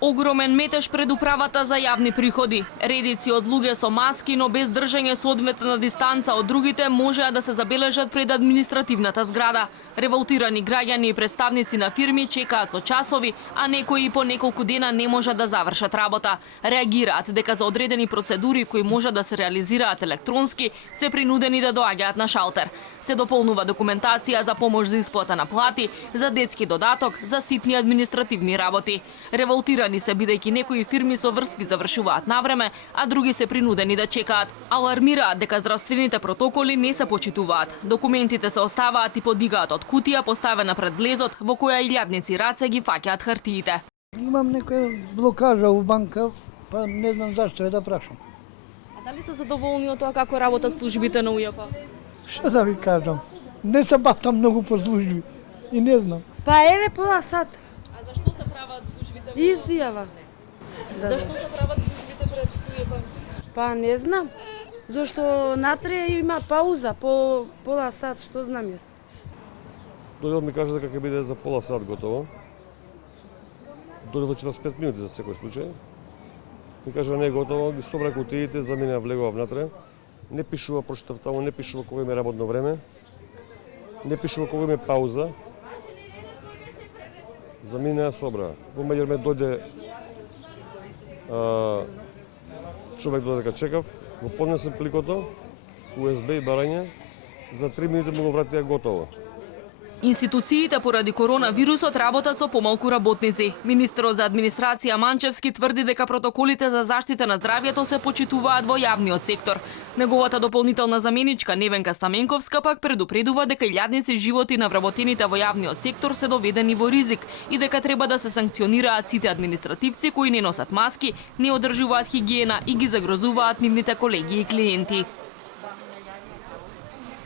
Огромен метеж пред управата за јавни приходи. Редици од луѓе со маски, но без држење соодветна дистанца од другите можеа да се забележат пред административната зграда. Револтирани граѓани и представници на фирми чекаат со часови, а некои и по неколку дена не можат да завршат работа. Реагираат дека за одредени процедури кои можат да се реализираат електронски, се принудени да доаѓаат на шалтер. Се дополнува документација за помош за исплата на плати, за детски додаток, за ситни административни работи. Револтирани се бидејќи некои фирми со врски завршуваат навреме, а други се принудени да чекаат. Алармираат дека здравствените протоколи не се почитуваат. Документите се оставаат и подигаат од кутија поставена пред влезот, во која илјадници раце ги фаќаат хартиите. Имам некоја блокажа у банка, па не знам зашто е да прашам. А дали се задоволни од тоа како работат службите на УЈП? Што да ви кажам? Не се бавтам многу по служби и не знам. Па еве пола сат. А зашто се прават службите? Изјава. Зашто се прават службите пред УЈП? Па не знам. Зашто натре има пауза по пола сат, што знам јас. Дојдов ми кажа дека ќе биде за пола сат готово. Дојдов 45 минути за секој случај. Ми кажа не е готово, ги собра кутиите, замина влегува внатре. Не пишува, прочитав таму, не пишува кога има работно време. Не пишува кога има пауза. Замина собра. Во меѓувреме дојде човек додека чекав, го поднесам пликото с USB и барање, за 3 минути му го вратија готово. Институциите поради коронавирусот работат со помалку работници. Министерот за администрација Манчевски тврди дека протоколите за заштита на здравјето се почитуваат во јавниот сектор. Неговата дополнителна заменичка Невенка Стаменковска пак предупредува дека илјадници животи на вработените во јавниот сектор се доведени во ризик и дека треба да се санкционираат сите административци кои не носат маски, не одржуваат хигиена и ги загрозуваат нивните колеги и клиенти.